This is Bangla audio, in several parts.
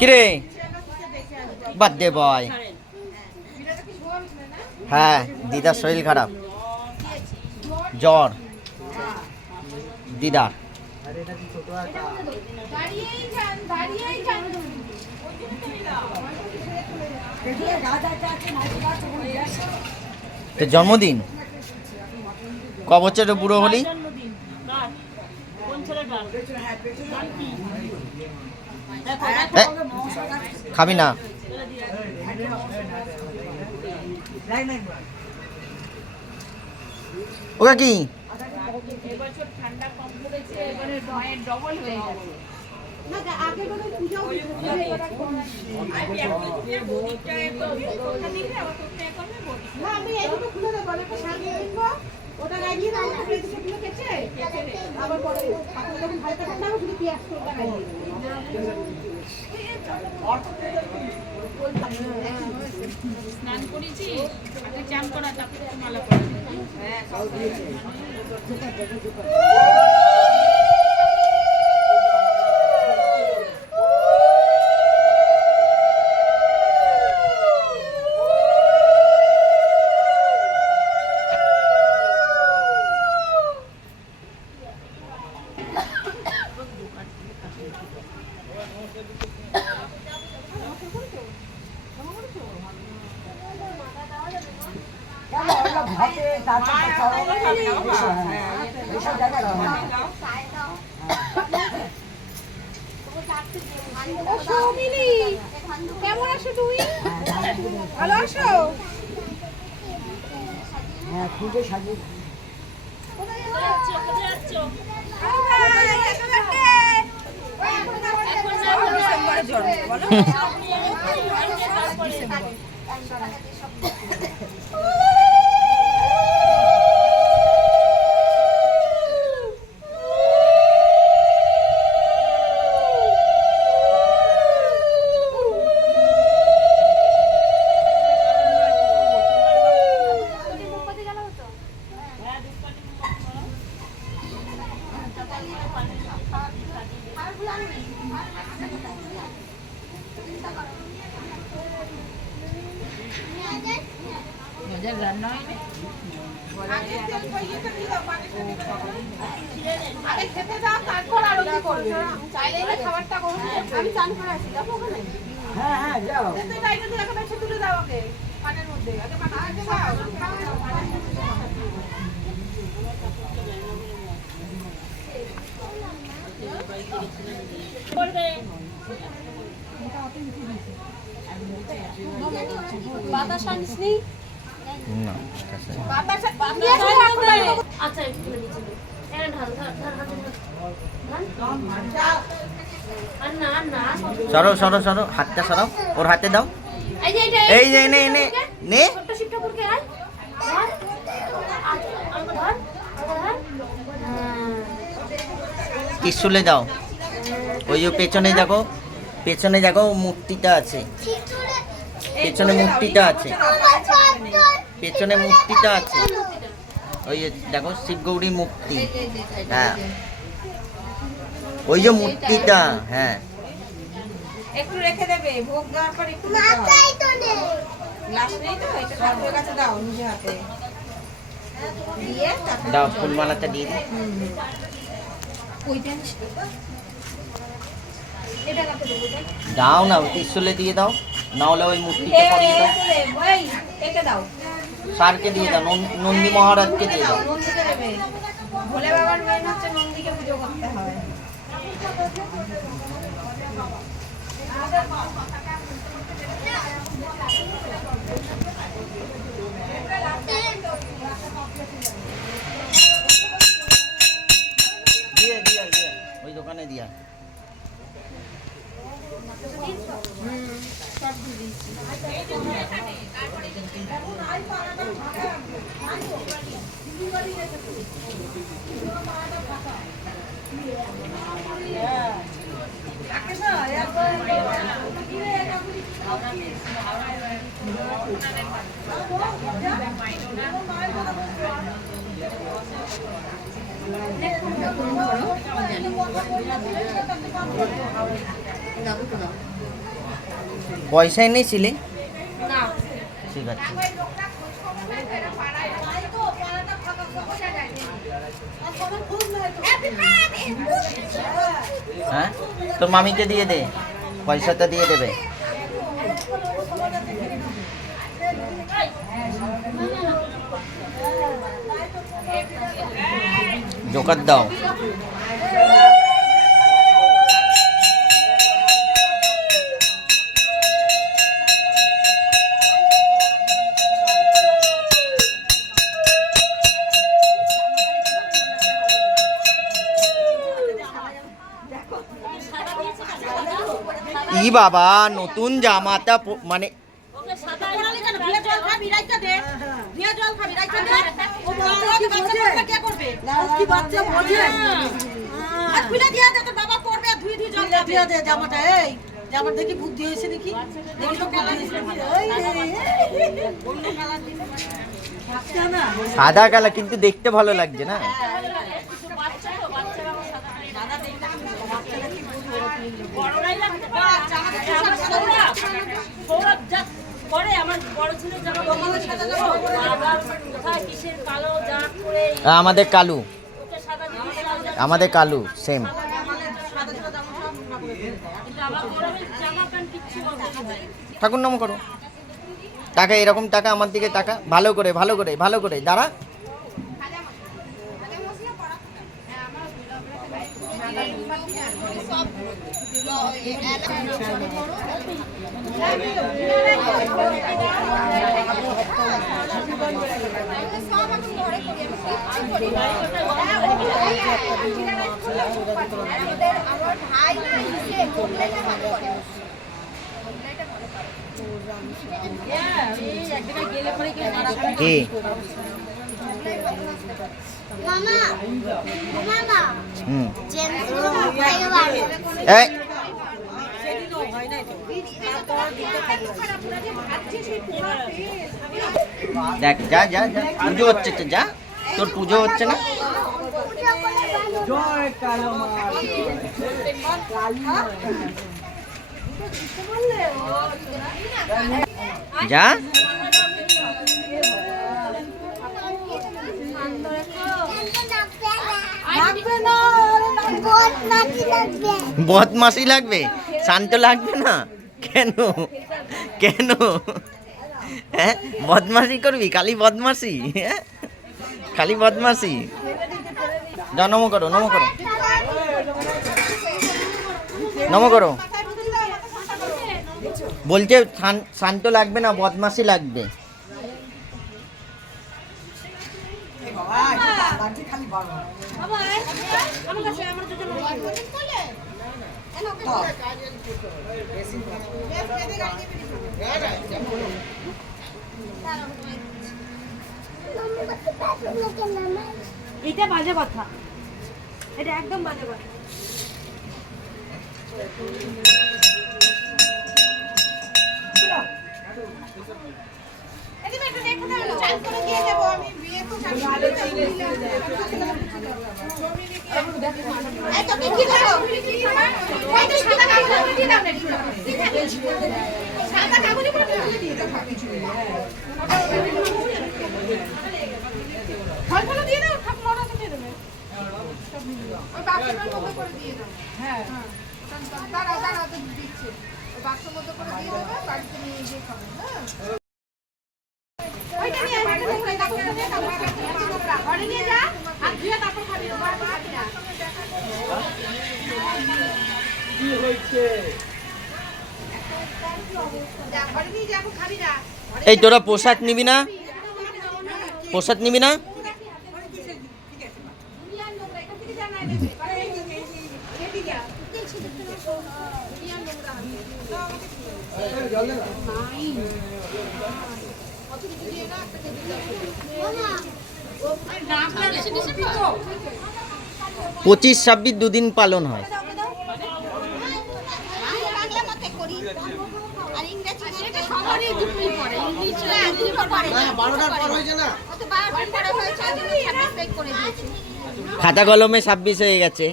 কিরে বার্থডে বয়। হ্যাঁ দিদার শরীর খারাপ, জ্বর দিদার। তো জন্মদিন ক বছরে বুড়ো হলি? খাবি না? ওটা কি? ওটা লাগিয়ে দাও, সেগুলো কেটে আবার পরে যখন হালকা ঠান্ডা হবে শুধু পেঁয়াজ ওটা লাগিয়ে স্নান করেছি, চান করা, তারপরে মালা করা। কেমন আছো তুমি? ভালো আছো? হ্যাঁ খুবই সাজিয়ে রান্না হয় আগে খেতে দাও, তারপর আরতি করবে। চাইলে খাবারটা করো, আমি চান করে আসি। যাবো ওখানে? হ্যাঁ হ্যাঁ যাও। তুই টাইটা তুই একটা বেশি তুলে দাও ওকে পানের মধ্যে। আগে পাটা আগে দাও। করবে বাতাস আনিসনি? না বাতাস আচ্ছা একটু নিচে এর ঢাল ঢাল সরো সরো সরো, হাতটা সরাও, ওর হাতে দাও। এই যে নে নে নে, ছোট শিপটা করকে আয় ধর আমাকে ধর ত্রিশূলে দাও। ওই যে পেছনে দেখো, পেছনে দেখো মূর্তিটা আছে, পেছনে মূর্তিটা আছে, পেছনে মূর্তিটা আছে। ওই যে দেখো শিব গৌরী মূর্তি। হ্যাঁ ওই যে মূর্তিটা। হ্যাঁ একটু রেখে দেবে, ভোগ দেওয়ার পর একটু মাথায় তো নেই, গ্লাস নেই তো, এটা ঠাকুরের কাছে দাও নিজে হাতে দিয়ে দাও, ফুলমালাটা দিয়ে দিই। ওইটা এটা কাটে দেবো, দাও না, ত্রিশূলে দিয়ে দাও, না হলে ওই মূর্তিটা পরিয়ে দাও। ওই একে দাও, সারকে দিয়ে দাও, নন্দী মহারাজকে দিয়ে দাও। নন্দীকে দেবে, ভোলে বাবার মেন হচ্ছে নন্দীকে পুজো করতে হয়। দিয়ে দিয়ে দিয়ে ওই দোকানে দিয়া। সব দিয়ে দিচ্ছি। পয়সা এনেছিলি? না ঠিক আছে। হ্যাঁ, তোর মামিকে দিয়ে দে, পয়সাটা দিয়ে দেবে। জোকার দাও। ই বাবা, নতুন জামাটা মানে দেখি বুদ্ধি হয়েছে নাকি, দেখি তো সাদা কালা, কিন্তু দেখতে ভালো লাগছে না? আমাদের কালু, আমাদের কালু সেম। ঠাকুর নাম করো। টাকা এরকম, টাকা আমার দিকে টাকা, ভালো করে ভালো করে ভালো করে দাঁড়া। কি এই দেখ, যা যা যা, পুজো হচ্ছে তো, যা, তোর পুজো হচ্ছে না? যা, বদমাসি লাগবে, শান্ত লাগবে না? কেন কেন? হ্যাঁ, বদমাসি করবি? খালি বদমাসি, হ্যাঁ খালি বদমাসি। যা, নম করো, নম করো, নম করো। বলছে শান্ত লাগবে না, বদমাসি লাগবে। এটা বাজে কথা, এটা একদম বাজে কথা। এই তোরা প্রসাদ নিবি না? প্রসাদ নিবি না? পঁচিশ 26 দুদিন পালন হয়। খাতা কলমে 26 হয়ে গেছে।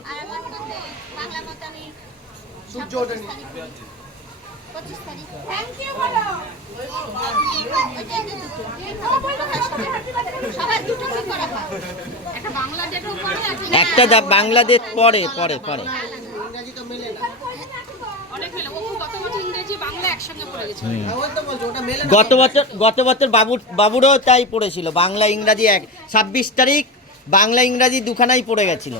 25 তারিখ। থ্যাংক ইউ বলো সবাই দুটো করে করা হয়। একটা বাংলা ডেটও পড়ে, একটা বাংলাদেশ পরে পরে পরে অনেক মেলে। ও গত বছর ইংরেজি বাংলা একসঙ্গে পড়ে গেছে। গত বছর বাবুরও তাই পড়েছিল, বাংলা ইংরাজি 26 তারিখ বাংলা ইংরাজি দুখানাই পড়ে গেছিল।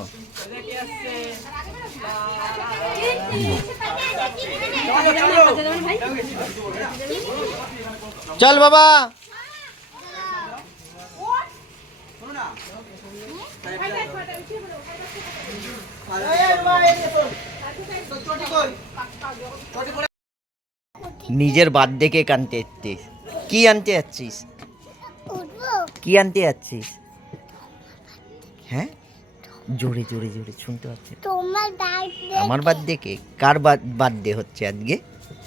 চল বাবা, নিজের বার্থডে কেক আনতে এসছিস? কি আনতে যাচ্ছিস? কি আনতে যাচ্ছিস? হ্যাঁ, জোরে জোরে জোরে শুনতে পাচ্ছি। তোমার বার্থডে। আমার বার্থডে কেক? কার বার্থডে হচ্ছে আজকে?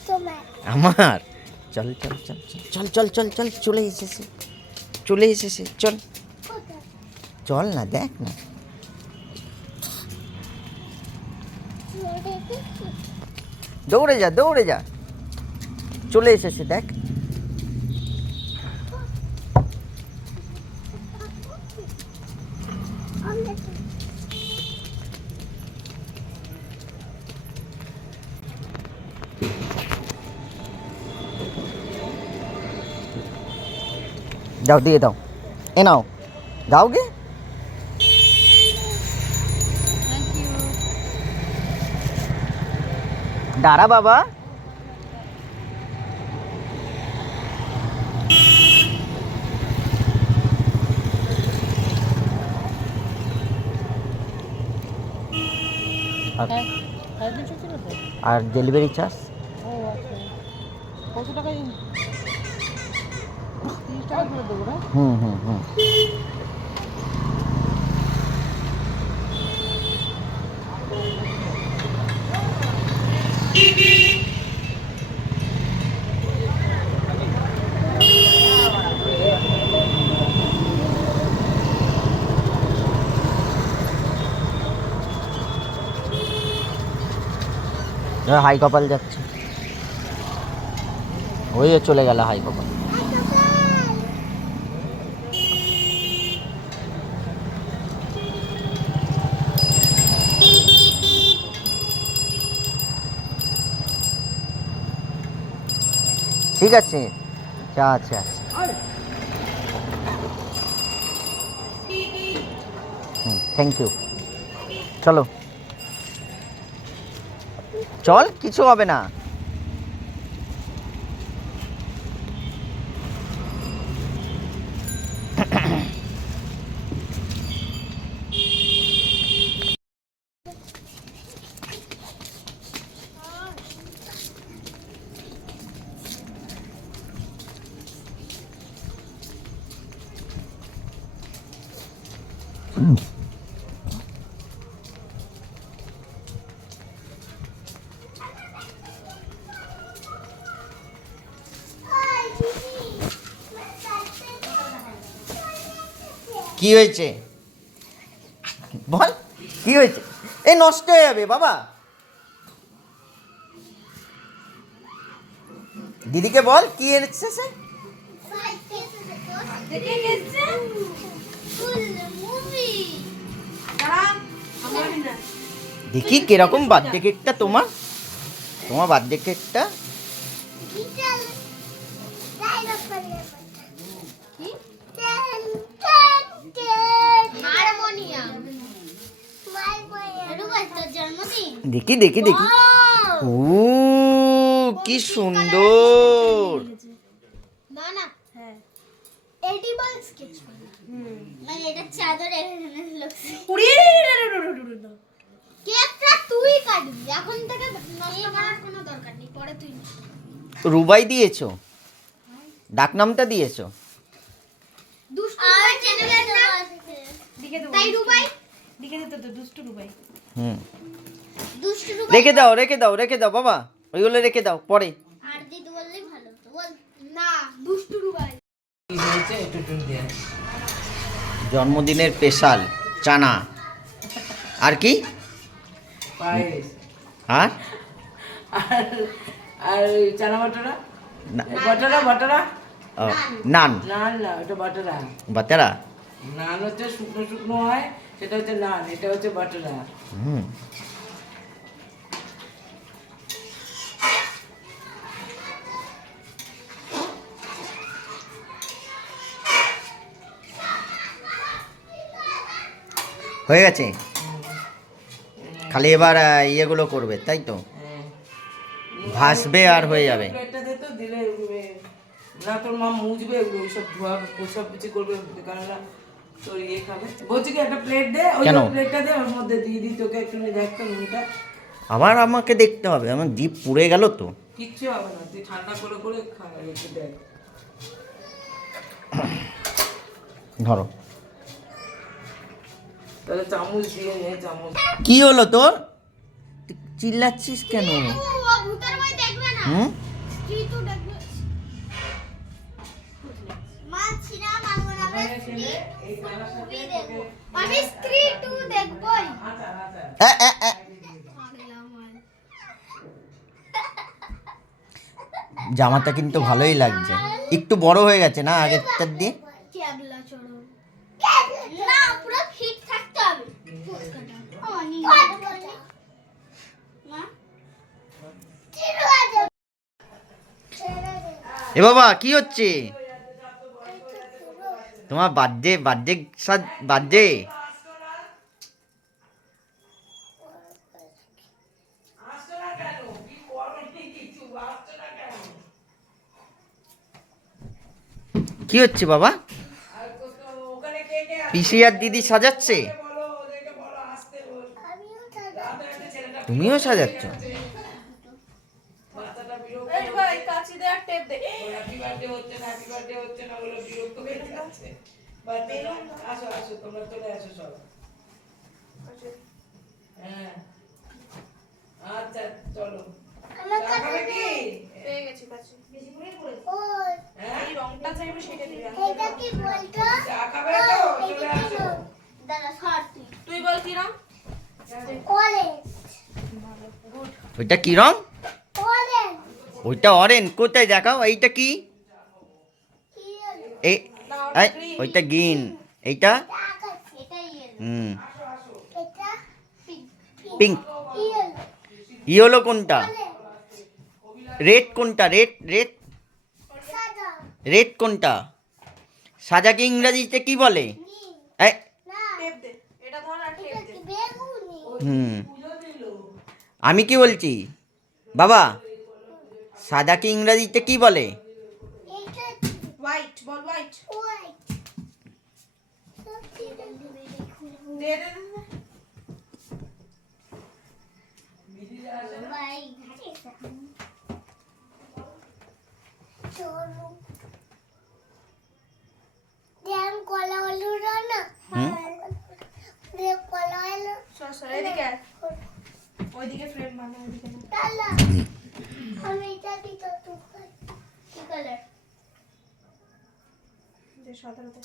তোমার। আমার? চল চল চল চল চল চল চল, চলে এসেছে চলে এসেছে, চল চল না, দেখ না। দৌড়ে যা দৌড়ে যা, চলে এসেছে দেখ। যাও দিয়ে দাও, এ নাও, দাও গে। দাঁড়া বাবা। আর ডেলিভারি চার্জ কত টাকা? 30 টাকা করে দেবো না? হুম হুম হুম। হাই কপাল যাচ্ছে, ওই চলে গেল হাই কপাল। ঠিক আছে, চা আছে আছে। Thank you. চলো চল, কিছু হবে না। কি হয়েছে বল, কি হয়েছে? এ নষ্ট হয়ে যাবে বাবা। দিদিকে বল কি এনেছে সে। দেখি কিরকম বার্থডে কেকটা তোমার, তোমার বার্থডে কেকটা। দেখি দেখি দেখি, ও কি সুন্দর। না না, হ্যাঁ এডিবল স্কেচ মানে এটা চাদর এখানে লাগছে। কেকটা তুই কাটবি এখন থেকে, নষ্ট করার কোনো দরকার নেই, পরে তুই। রুবাই দিয়েছো, ডাক নামটা দিয়েছো। দুষ্টু আর চ্যানেলের নাম লিখে দেবো। তাই রুবাই লিখে দিতে তো দুষ্টু রুবাই। হুম, দুষ্টু রুবাই। রেখে দাও রেখে দাও রেখে দাও বাবা, ওইগুলো রেখে দাও পরে। আর দিদি বললেই ভালো হতো, বল না দুষ্টু রুবাই। জন্মদিনের স্পেশাল চানা, আর কি? আর আর আর ওই চানা বাটারা না- বাটারা বাটারা ও, নান নান না ওটা বাটারা বাতেরা। নান হচ্ছে শুকনো শুকনো হয়, সেটা হচ্ছে নান, এটা হচ্ছে বাটারা। হুম, হয়ে গেছে, খালি এবার ইয়েগুলো করবে তাই তো, হ্যাঁ। ভাসবে আর হয়ে যাবে। প্লেটটা দে তো, দিলে না তোর মা মুছবে এগুলো, ওইসব ধোয়া ওসব কিছু করবে বেকাররা, তোর ইয়ে খাবে। বলছি কি একটা প্লেট দে, ওই কেন? প্লেটটা দে, ওর মধ্যে দিয়ে দিই তোকে একটু দেখ তো নুনটা। আবার আমাকে দেখতে হবে, আমার জিভ পুড়ে গেল তো। কিচ্ছু হবে না, তুই ঠান্ডা করে করে খাবে একটু দেখ। ধরো, তাহলে চামচ দিয়ে নে, চামচ। কি হলো তোর, তুই চিল্লাচ্ছিস কেন? ও ভূতের বই দেখবে না হুম, স্ত্রী তো দেখবে মা ছিনা মানবো না আমি স্ত্রী মুভি দেখবো আমি স্ত্রী 2 দেখবই এ, এ, এ। পাগলা মাল জামাটা কিন্তু ভালোই লাগছে, একটু বড় হয়ে গেছে না আগেরটার দিয়ে। ক্যাবলা চড়ো না পুরো ফিট থাকতে হবে অনি মা এ বাবা কি হচ্ছে তোমার? বার্থডে বার্থডে বার্থডে কি হচ্ছে বাবা? পিসি আর দিদি সাজাচ্ছে, তুমিও সাজাচ্ছ? এই ভাই কাচি দে আর টেপ দে। হ্যাপি বার্থডে হচ্ছে না, হ্যাপি বার্থডে হচ্ছে না বলে বিরক্ত হয়ে যাচ্ছে। বার্থডে আসো আসো, তোমরা চলে আসো সব। হ্যাঁ আচ্ছা চলো। চা খাবে কি? পেয়ে গেছি কাচি। ও হ্যাঁ এই রংটা চাইবে সেটা দিবি। এটা কি বলতো চা খাবে তো? চলে আসো। দাদা সর তুই তুই বল কি রং? অরেঞ্জ ওইটা কি রং? অরেঞ্জ ওইটা অরেঞ্জ, কোথায় দেখাও, এইটা কি? কি হলো এই এই, ওইটা গ্রিন, এইটা আকাশ এটা ইয়েলো হুম এটা পিঙ্ক পিঙ্ক। ইয়েলো ইয়েলো কোনটা? রেড কোনটা? রেড রেড সাদা রেড কোনটা? সাজাকে ইংরেজিতে কি বলে? নীল এই, না টেপ দে। এটা ধর আর টেপ দে। বেগুনি হুম, আমি কি বলছি বাবা, সাদাকে ইংরেজিতে কি বলে? এটা হোয়াইট বল হোয়াইট। হোয়াইট দে দে দে। ভাই চলো দেন কলা হলো না হুম। দে কলা হলো সর সর এদিকে আয়। ওইদিকে ফ্রেম মানে ওইদিকে না। তালা আমি এটা দিতে তো কি কালার দে সাদাটা দে।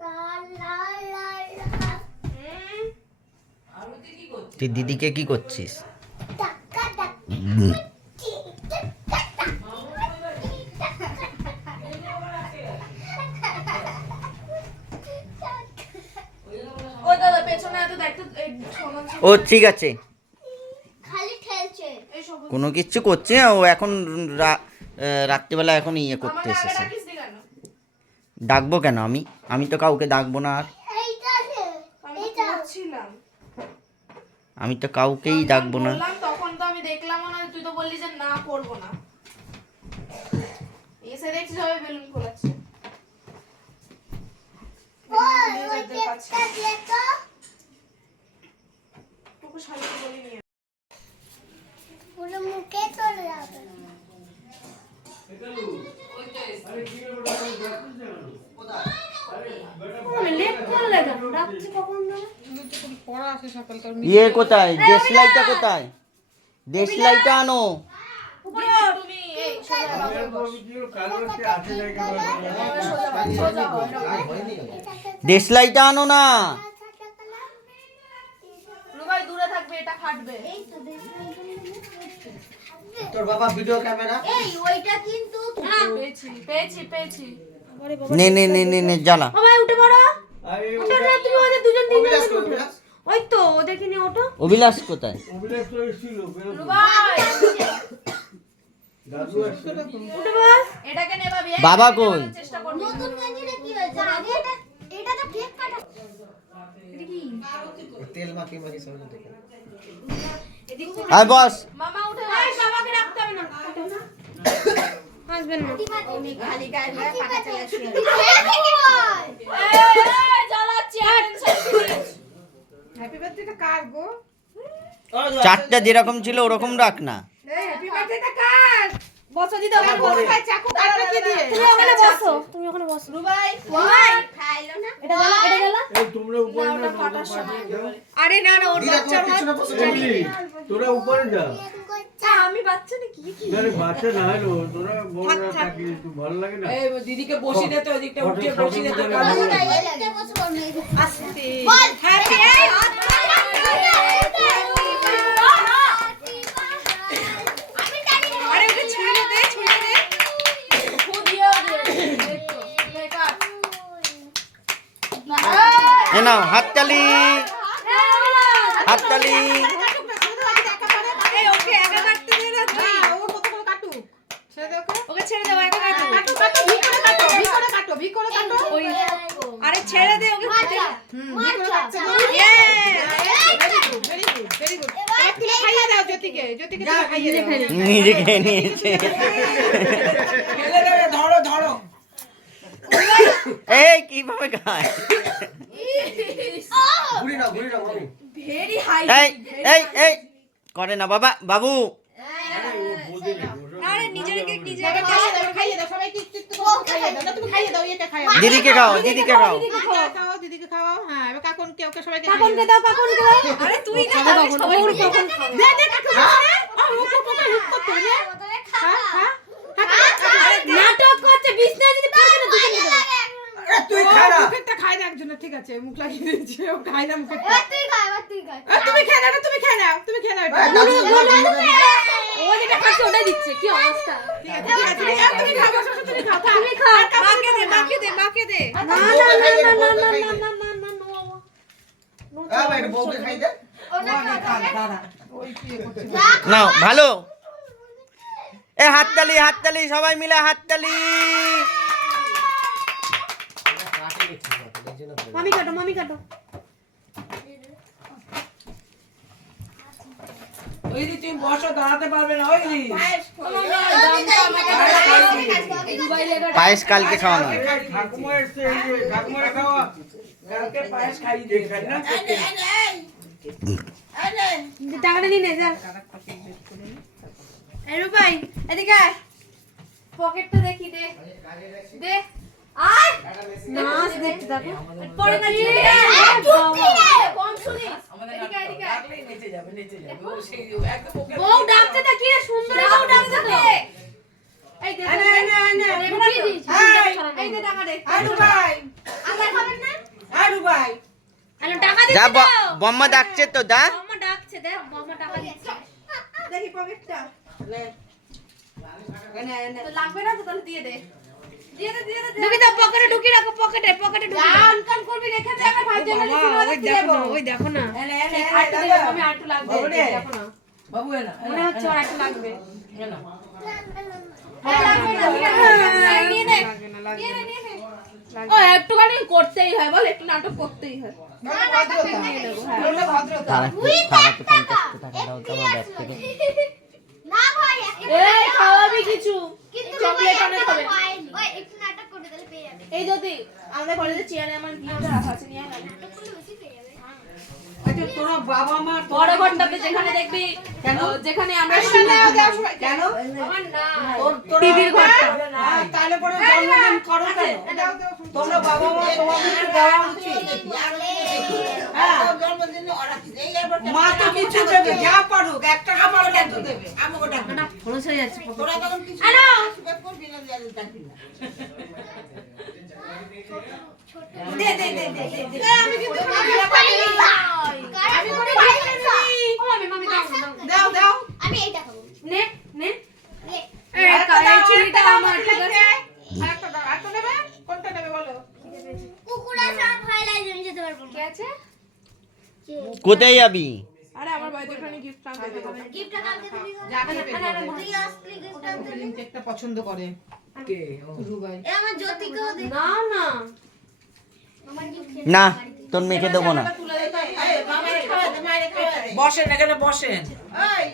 লা লা লা আরতি কি করছে? তুই দিদিকে কি করছিস? টাকা টাকা ওই দাদা পেছনে এত দেখ তো এই সমান ও ঠিক আছে, খালি ঠেলছে এই সবুজ। কোনো কিচ্ছু করছে না, ও এখন রাত্রিবেলা এখন ইয়ে করতে আমাকে আগে এসেছে। ডাকিস নি কেন? ডাকবো কেন আমি? আমি তো কাউকে ডাকবো না, আর এইটা নে আমি তো এইটা করছিলাম। আমি তো কাউকেই ডাকবো না। বললাম তখন তো আমি দেখলাম না, তুই তো বললি যে না করব না। এসে দেখছি সবাই বেলুন ফোলাচ্ছে। ওই টেপটা দে তো তোকে সাজাতে বলিনি। পুরো মুখে চলে যাবে লেট করলে কেন? ডাকছি কখন ধরে? ইয়ে কোথায়? দেশলাইটা কোথায়? দেশলাইটা আনো। উপরে তুমি এই সোজা বাবু বস। সোজা বস। দেশলাইটা আনো না। রুবাই দূরে থাকবে, এটা ফাটবে। তোর বাবা ভিডিও ক্যামেরা এই ওইটা কিন্তু পেয়েছি পেয়েছি পেয়েছি। নে নে নে নে নে জ্বালা। ভাই উঠে পড়ো। উঠে না, তুমি ওদের দুজন তিনজন উঠো। ওই তো ওদেরকে নিয়ে ওঠো। অভিলাষ কোথায়? রুবাই উঠে বস। এটাকে নেবাবি। বাবা কই? চেষ্টা করবি। নতুন গেঞ্জিটা কি হয়েছে আগে এটা তো ফেক কাটা তেল মাখি মাখি সব দেখে আয় বস। মামা উঠে এই বাবাকে রাখতে হবে না। হাসবেন না। খালি গায়ে ধরে পাটা চালাচ্ছি। এই জ্বালাচ্ছি। হ্যাপি বার্থডেটা কার গো? চারটা যেরকম ছিল ওরকম রাখ না। এই হ্যাপি বার্থডেটা কার? বসো দিদি, ওখানে বসো। চাকু কাটবে কি দিয়ে? তুমি ওখানে বসো। তুমি ওখানে বসো। রুবাই খাইলো না এটা জ্বালা, এটা জ্বালা। তোমরা উপরে না ফাটার সময় একেবারে। আরে না না ওর বাচ্চা তোরা উপরে যা আমি বাচ্চা নাকি? কি আরে বাচ্চা না হলো তোরা বড়রা থাকি একটু ভালো লাগে না এই দিদিকে বসিয়ে দে তো, ওদিকটা উঠে বসিয়ে দে তো। এটা বসে বল আস্তে। বল হ্যাপি আমি জানি না আরে ওটা ছুঁড়ে দে, ছুঁড়ে দে। খুদিও দে। দেখো বেকার। এ নাও হাততালি হাততালি। এই ওকে একা কাটতে দে না তুই। ও কত করে কাটুক। ছেড়ে দে ওকে। ওকে ছেড়ে দাও, একা কাটো। কাটো কাটো, ভি করে কাটো, ভি করে কাটো, ভি করে কাটো। ওই আরে ছেড়ে দে ওকে। ভি করে কাটতে দাও। ইয়ে very good, very good, very good. এবার তুমি খাইয়ে দাও জ্যোতিকে, জ্যোতিকে তুমি খাইয়ে দাও। নিজে খেয়ে নিয়েছে। ফেলে দেবে, ধরো ধরো। এই কিভাবে খায়? Very high. এই এই এই করে না বাবা বাবু। আরে নিজের কেক নিজে এবার খাইয়ে দাও, খাইয়ে দাও, সবাইকে একটু একটু করে খাইয়ে দাও। না তুমি খাইয়ে দাও, এটা খাইয়ে দাও। দিদিকে খাও দিদিকে খাও। দিদিকে খাওয়াও, দিদিকে খাওয়াও। হ্যাঁ, এবার কাকুনকে ওকে সবাইকে খাইয়ে কাকুনকে দাও, কাকুনকে দাও। আরে তুই না সবাই দে দে কাকুন। দে দে কাকুন। ও কোথায় হুক করতে হবে? ওদের হ্যাঁ খাওয়া হ্যাঁ। নাটক করছে, বিছনা যদি পড়ে না দুজন মিলে। তুই খা না। মুখেরটা খাই না একজনের, ঠিক আছে মুখ লাগিয়ে দিয়েছে, ও খাই না মুখেরটা। এবার তুই খা এবার তুই খা তুমি খেয়ে নাও, তুমি খেয়ে নাও, তুমি খেয়ে নাও। ও যেটা খাচ্ছে ওটাই দিচ্ছে, কি অবস্থা। ঠিক আছে ঠিক আছে, তুমি খাও, বসো, তুমি খাও, খাও। তুমি খা, মাকে দে, মাকে দে, মাকে দে। না না না না না না না না না নাও ভালো। এ হাততালি হাততালি সবাই মিলে হাততালি। মামি কাটো, মামি কাটো। ওই দিদি তুমি বসো, দাঁড়াতে পারবে না। ওই দিদি পায়েস কালকে খাওয়ানো। ঠাকুমা এসছে এই যে ঠাকুমারে খাওয়া কালকে পায়েস খাইয়ে দিয়ে খাই না। টাকাটা নিয়ে নে যা। এই রূপাই এদিকে আয়। পকেটটা দেখি দে। দে। আয়। নাচ দেখতে থাকো। পড়ে না চুপ কম শুনিস। এদিকে এদিকে আয়। ডাকলেই নেচে যাবে, নেচে যাবে। ও সেই একদম ওকে বউ ডাকতে তা কি রে সুন্দর বউ ডাকতে তো। এই দে দে দে। ঢুকিয়ে দিস। এই দে টাকা দে। আরু ভাই, আমরা খাবেন না আরু ভাই। আলো টাকা যা দিতে দাও। বম্মা ডাকছে তো যা। বম্মা ডাকছে, দেখ বম্মা টাকা দিচ্ছে। দেখি পকেটটা। তো লাগবে না তো তাহলে দিয়ে দে। দিয়ে দে দিয়ে দে। ঢুকি দাও পকেটে, ঢুকি রাখো পকেটে, পকেটে ঢুকি দাও। আনকান করবি, রেখে দে, আমার ভাই জন্য ওই দেখো না, ওই দেখো না। এনে এনে আরেকটু এনে দে, দাদা। আমি আরেকটু লাগবে। বাবু রে। দেখো না। বাবু এনা মনে হচ্ছে আর একটু লাগবে। এনা। এই লাগবে না, নিয়ে নে। নিয়ে নে, নিয়ে নে। ও একটুখানি করতেই হয় বল, একটু নাটক করতেই হয়। ওটা ভদ্রতা। তারা তো 50 টাকা দাও তোমার ব্যাগ থেকে। না ভাই এই খাওয়াবি কিছু। কিন্তু চকলেট অনেক হবে। ওই একটু নাটক করে দিলে পেয়ে যাবে এই যদি আমাদের কলেজে চেয়ারে আমার ভিডিওটা রাখা আছে, নিয়ে আয় না। নাটক করলে বেশি পেয়ে যাবে আচ্ছা তোরা বাবা মা বড় ঘরটাতে যেখানে দেখবি যেখানে আমরা কেন? আমার না তোরা টিভির ঘরটা। তাহলে পরে জন্মদিন করো কেন? তোমরা বাবা মা তোমাদের দেওয়া উচিত। হ্যাঁ জন্মদিনে ওরা এই মা তো কিছু দেবে, যা পারুক, 1 টাকা পারুক একটু দেবে। না খরচ হয়ে যাচ্ছে তোরা তখন কিছু আনো আশীর্বাদ করবি না, জানি থাকবি না। দে দে দে দে দে আমি কিন্তু খাওয়া পারিনি। আমি করে দিয়েছি। ও মামি দাও দাও দাও। আমি এইটা খাবো নে নে নে। এই কালাই চুরিটা আমার ঠিক আছে আরেকটা দাও। আরেকটা নেবে? কোনটা নেবে বলো? কুকুরের সব ভয় লাগে, আমি যেতে পারবো কি না। আছে কোথায় যাবি? আরে আমার বাড়িতে ওখানে গিফট আনতে দেবো। গিফটটা কালকে দিবি না? যাবে তুই আসলি গিফট আনতে। ফিল্ম কেকটা পছন্দ করে কে? রুবাই। এ আমার জ্যোতিকেও দে। না না আমার গিফট না তোর মেয়েকে দেবো না। তুলে দিতে এই মামারে খাওয়া দে, মায়েরে খাওয়া দে। বসেন এখানে, বসেন এই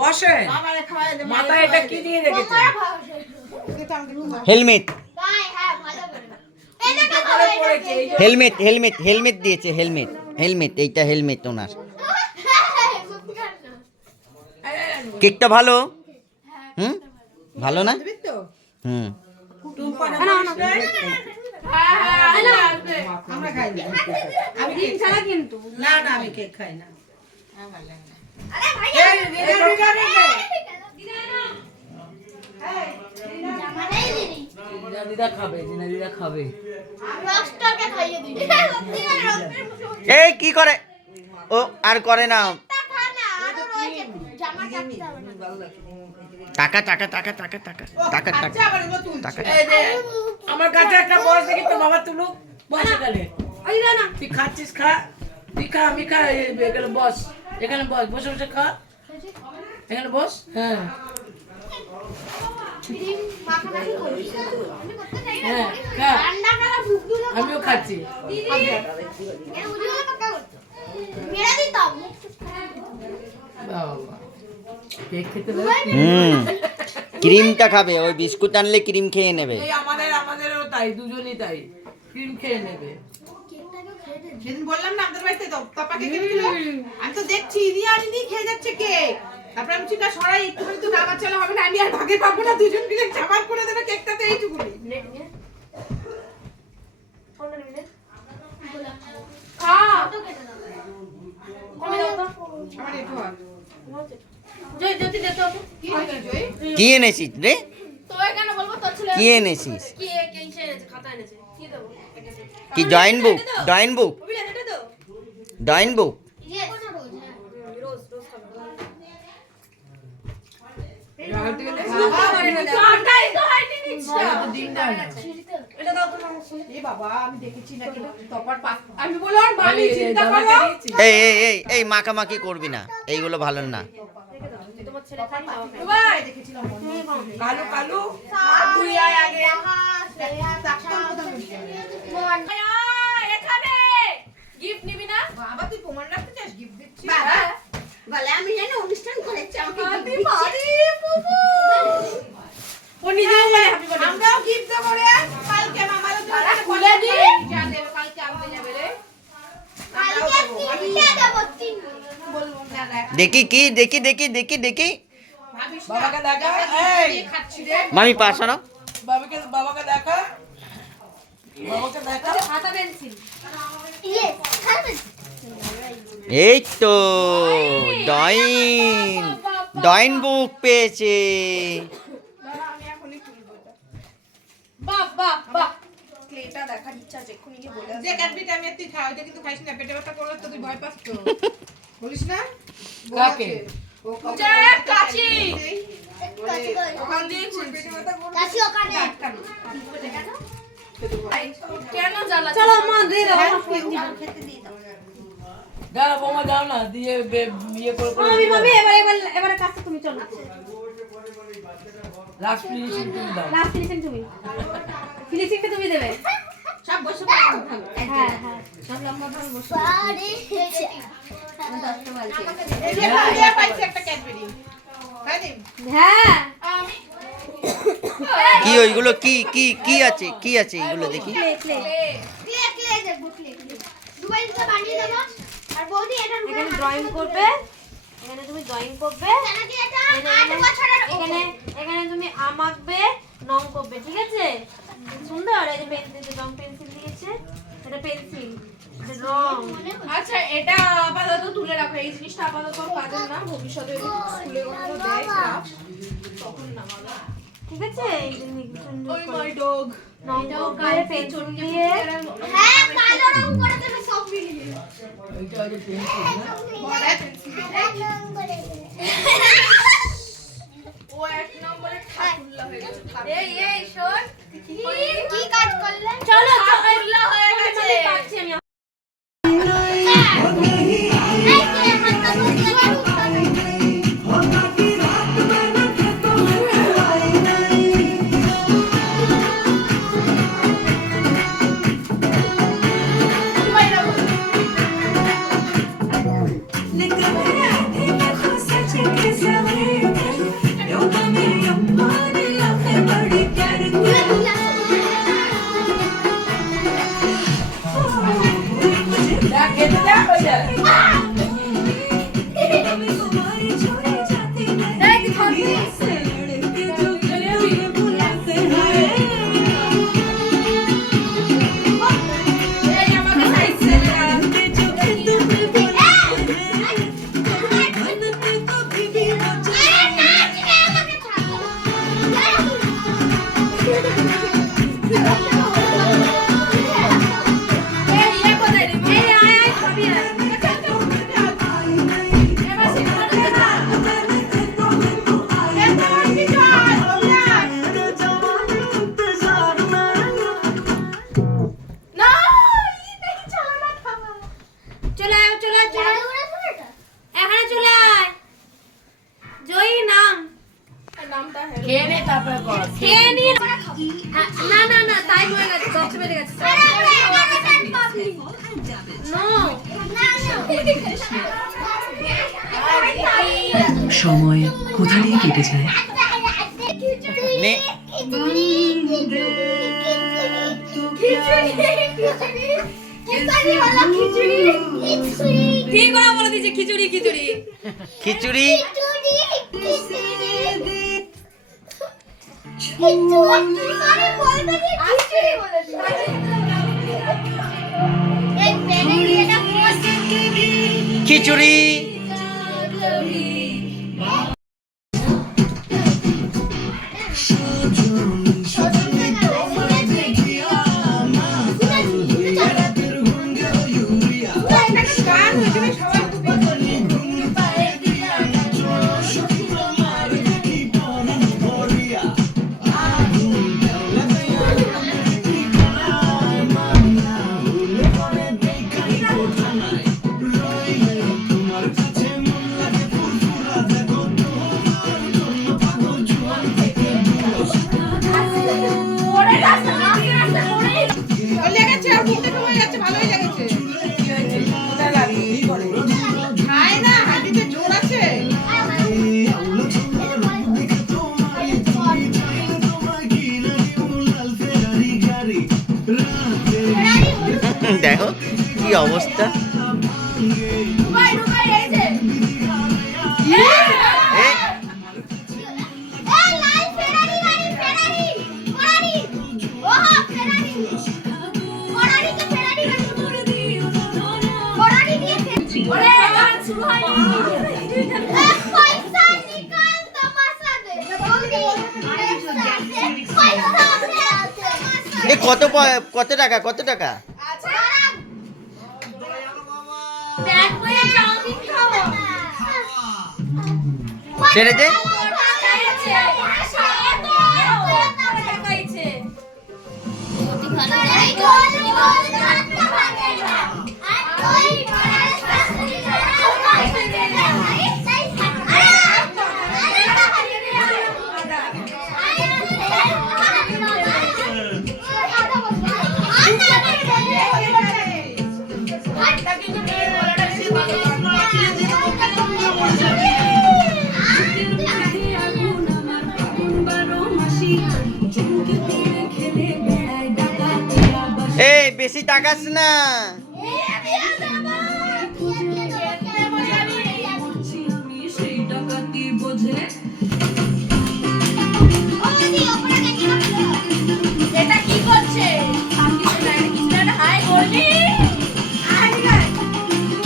বসেন। মামারে খাওয়া দে। মাথায় এটা কি দিয়ে রেখেছে? এটা আমি দেবো না। হেলমেট ভাই হ্যাঁ ভালো করে এটা খাবো পরে পড়েছে, এই যে হেলমেট হেলমেট হেলমেট দিয়েছে, হেলমেট হেলমেট, এইটা হেলমেট ওনার। কেকটা ভালো? হুম ভালো না? দিবি তো? হুম টুম্পা না বসবে? আমরা খাই না। আমি ডিম ছাড়া কিন্তু না না, আমি কেক খাই না। আরে ভাই এই টুম্পা রে কে? জামাটাই দিবি জিনা দিদা খাবে, জিনা দিদা খাবে। রকস্টারকে খাইয়ে দিবি সত্যি না রকস্টার এই কি করে ও? আর করে না। খা না আরো রয়েছে জামা কাটতে হবে না টাকা টাকা টাকা টাকা টাকা টাকা টাকা আচ্ছা আবার এগুলো তুলছি। টাকা এই যে আমার কাছে একটা বস দেখি তো, বাবা তুলুক, বস এখানে। আই না না তুই খাচ্ছিস খা, তুই খা, আমি খা, এখানে বস, এখানে বস, বসে বসে খা, এখানে বস। হ্যাঁ মাখামাখি করিস আমি করতে চাই না হ্যাঁ খা, ঠান্ডা করা ভুক দুলো আমিও খাচ্ছি। এর উজুলা পাকা করতে মেরা দিতাম বাবা কেক খেতে দেবে? হুম ক্রিমটা খাবে, ওই বিস্কুট আনলে ক্রিম খেয়ে নেবে। এই আমাদেরও তাই, দুজনই তাই, ক্রিম খেয়ে নেবে। কেকটাকে খেয়ে দে সেদিন বললাম না আমাদের বাড়িতে তো পাপাকে খেয়েছিল। আমি তো দেখছি ইদি আর ইদি খেয়ে যাচ্ছে কেক। তারপরে আমি চিন্তা সরাই একটুখানি তো না বাচ্চালে হবে না, আমি আর ভাগে পাবো না, দুজন মিলে জামার করে দেবে কেকটাতে এইটুকুনি। নে নে কোনটা নিবি নে খা তো কেটে দাও কমে দাও তো আমার একটু হাত। জয় জ্যোতি দে তো কি হলো জয়? কি এনেছিস রে? তো কেন বলবো তোর ছেলে কি এনেছিস? কি কে এনেছে খাতা এনেছে কি দেবো কি ড্রয়িং বুক? Drawing book? ওবিলা এটা তো ড্রয়িং বুক? ইয়ে কোন রোজ হ্যাঁ রোজ রোজ খাবো ঠান্ডাই তো হয়নি নিচ্ছি এটা তো ডিম দেয় না। এটা দাও তো মামা এ বাবা আমি দেখেছি নাকি টপার পাস। আমি বললাম মামি চিন্তা করো। এই এই এই এই মাখামাখি করবি না, এইগুলো ভালো না। তোমার ছেলে খাই না ভাই দেখেছিলাম কালু কালু, তুই আয় আগে। ডাক্তার কোথায় বলছিস? এখানে গিফট নিবি না বাবা তুই প্রমাণ রাখতে চাস গিফট দিচ্ছি? বাবা বলে আমি জানি অনুষ্ঠান করেছি আমাকে আদি বাড়ি বুবু ও নিজেও বলে হ্যাপি বার্থডে আমরাও গিফট দেবো রে। কালকে মামারও জন্য খুলে দি যা দেবে কালকে আনতে যাবে রে। কালকে তিনটে দেবো তিনটে বলবো না না দেখি কি দেখি দেখি দেখি দেখি ভাবিস না। বাবাকে দেখা, এই কি খাচ্ছি রে? মামি পাশানো। বাবাকে দেখা, বাবাকে দেখা। খাতা পেন্সিল ইয়ে খাবে এই তো ড্রয়িং ড্রয়িং বুক পেয়েছে। দাঁড়া আমি এখনই খুলবো এটা। বাহ বাহ বাহ ক্লেটা দেখার ইচ্ছা আছে এক্ষুনি গিয়ে বলে আসবো। যে ক্যাডবেরিটা আমি আর তুই খাওয়া এটা কিন্তু খাইস না, পেটে ব্যথা করলে তো তুই ভয় পাস তো। বলিস না? কাকে? কাচি কাছি দই ওখান দিয়ে পেটে ব্যথা করলে কাছি ওখানে কেন জ্বালা চলো মা দিয়ে দাও খেতে দিয়ে দাও দাঁড়া বৌমা, যাও না, দিয়ে ইয়ে করে করে মামি মামি এবারে কাছে তুমি চলো লাস্ট ফিনিশিং তুমি দাও। লাস্ট ফিনিশিং ফিনিশিংটা তুমি দেবে সব বসে পড়ে খুব ভালো। হ্যাঁ হ্যাঁ সব লম্বা ভাবে বসে বাড়ি এই যে ভাইয়া পাইছে একটা ক্যাডবেরি। খাই দিন। হ্যাঁ কি ওইগুলো কি কি কি আছে কি আছে এগুলো দেখি। প্লে প্লে ক্লে দেখবো ক্লে দুবাই থেকে বানিয়ে দেবো আর বৌদি এটার উপরে এখানে ড্রয়িং করবে এখানে তুমি ড্রয়িং করবে নাকি এটা 8 বছরের এখানে এখানে তুমি আম আঁকবে রং করবে ঠিক আছে সুন্দর এই যে পেন্সিল রং পেন্সিল দিয়েছে এটা পেন্সিল আচ্ছা এটা আপাতত তুলে রাখো, এই জিনিসটা আপাতত কাজের না, ভবিষ্যতে স্কুলে কোনো দেয় ক্লাস তখন নামাবে। ঠিক আছে ওই মাই ডগ নমো করে পেছন দিয়ে হ্যাঁ কালো রং করে দেবে সব মিলিয়ে ওইটা হচ্ছে পেন্সিল না? এক রং করে দেবে ও এক নম্বরে ঠাকুরলা হয়ে গেছে। এই শোন কি কাজ করলেন চলো ঠাকুরলা হয়ে গেছে। পাচ্ছি আমি এই কে হাতটা ধরতে পারো যা কেটে যা হয়ে যায়। খেয়ে নে তারপরে কর। না তাই হয়ে গেছে, 10 বেজে গেছে। সময় কোথা দিয়ে কেটে যায়। নে ঠিক করে বলে দিয়েছে খিচুড়ি খিচুড়ি খিচুড়ি খিচুড়ি লেগেছে আর মুখে হয়ে যাচ্ছে, ভালোই লেগেছে। কোথায় লাগবে? কি করে? খায় না, হাঁটিতে জোর আছে। দেখো কি অবস্থা। এই এ কত টাকা কত টাকা? ছেড়ে দে। এই বেশি তাকাস না। এটা কি করছে? হাই বলবি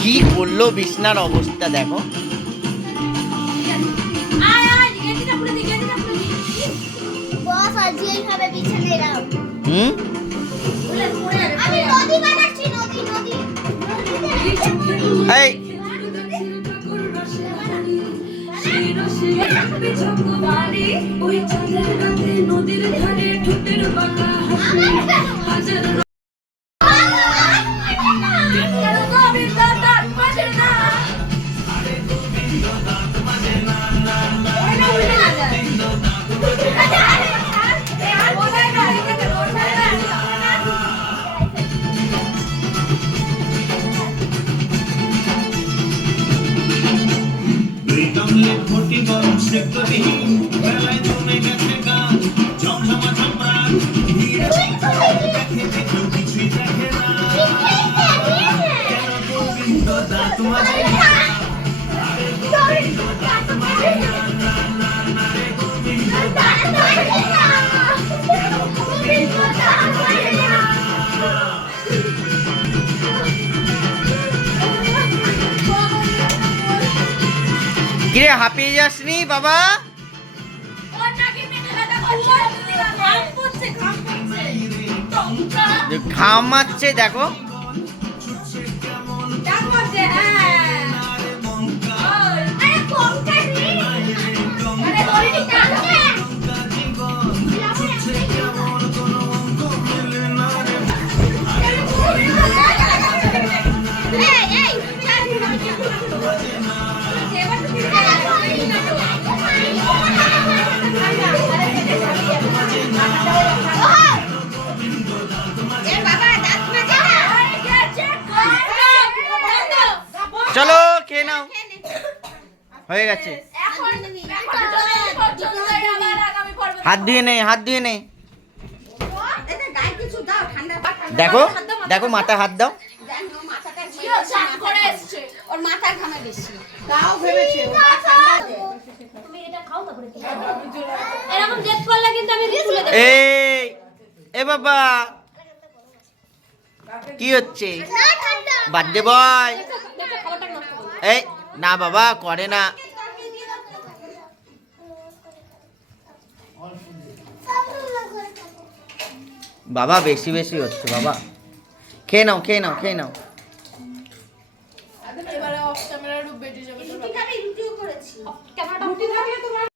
কি করলো বিছনার অবস্থা দেখো। আয় আয় গেটিটা খুলে দি গেটিটা খুলে দি বস আজকে এইভাবে বিছানে দাও। হুম খুলে পড়ে যাবে আমি নদী বানাচ্ছি, নদী নদী। এই কিরে হাঁপিয়ে যাসনি বাবা? ঘামাচ্ছে দেখো। আরে কোনটা রে? আরে দড়িটা কাটছে। এই চলো খেয়ে নাও, হয়ে গেছে। হাত ধুয়ে নে, হাত ধুয়ে নে। দেখো দেখো মাথায় হাত দাও। ওর মাথার ঘামে বেশি। তাও ভেবেছে ও তুমি এটা খাও তারপরে এরকম জেদ করলে কিন্তু আমি তুলে দেব। এ বাবা কি হচ্ছে? Birthday boy. খাবারটা নষ্ট করো। এই না বাবা করে না। বাবা বেশি বেশি হচ্ছে বাবা। খেয়ে নাও খেয়ে নাও খেয়ে নাও। এবারে অফ ক্যামেরা রূপ বেটে যাবে। রুটি খাবি, রুটিও করেছি। ক্যামেরাটা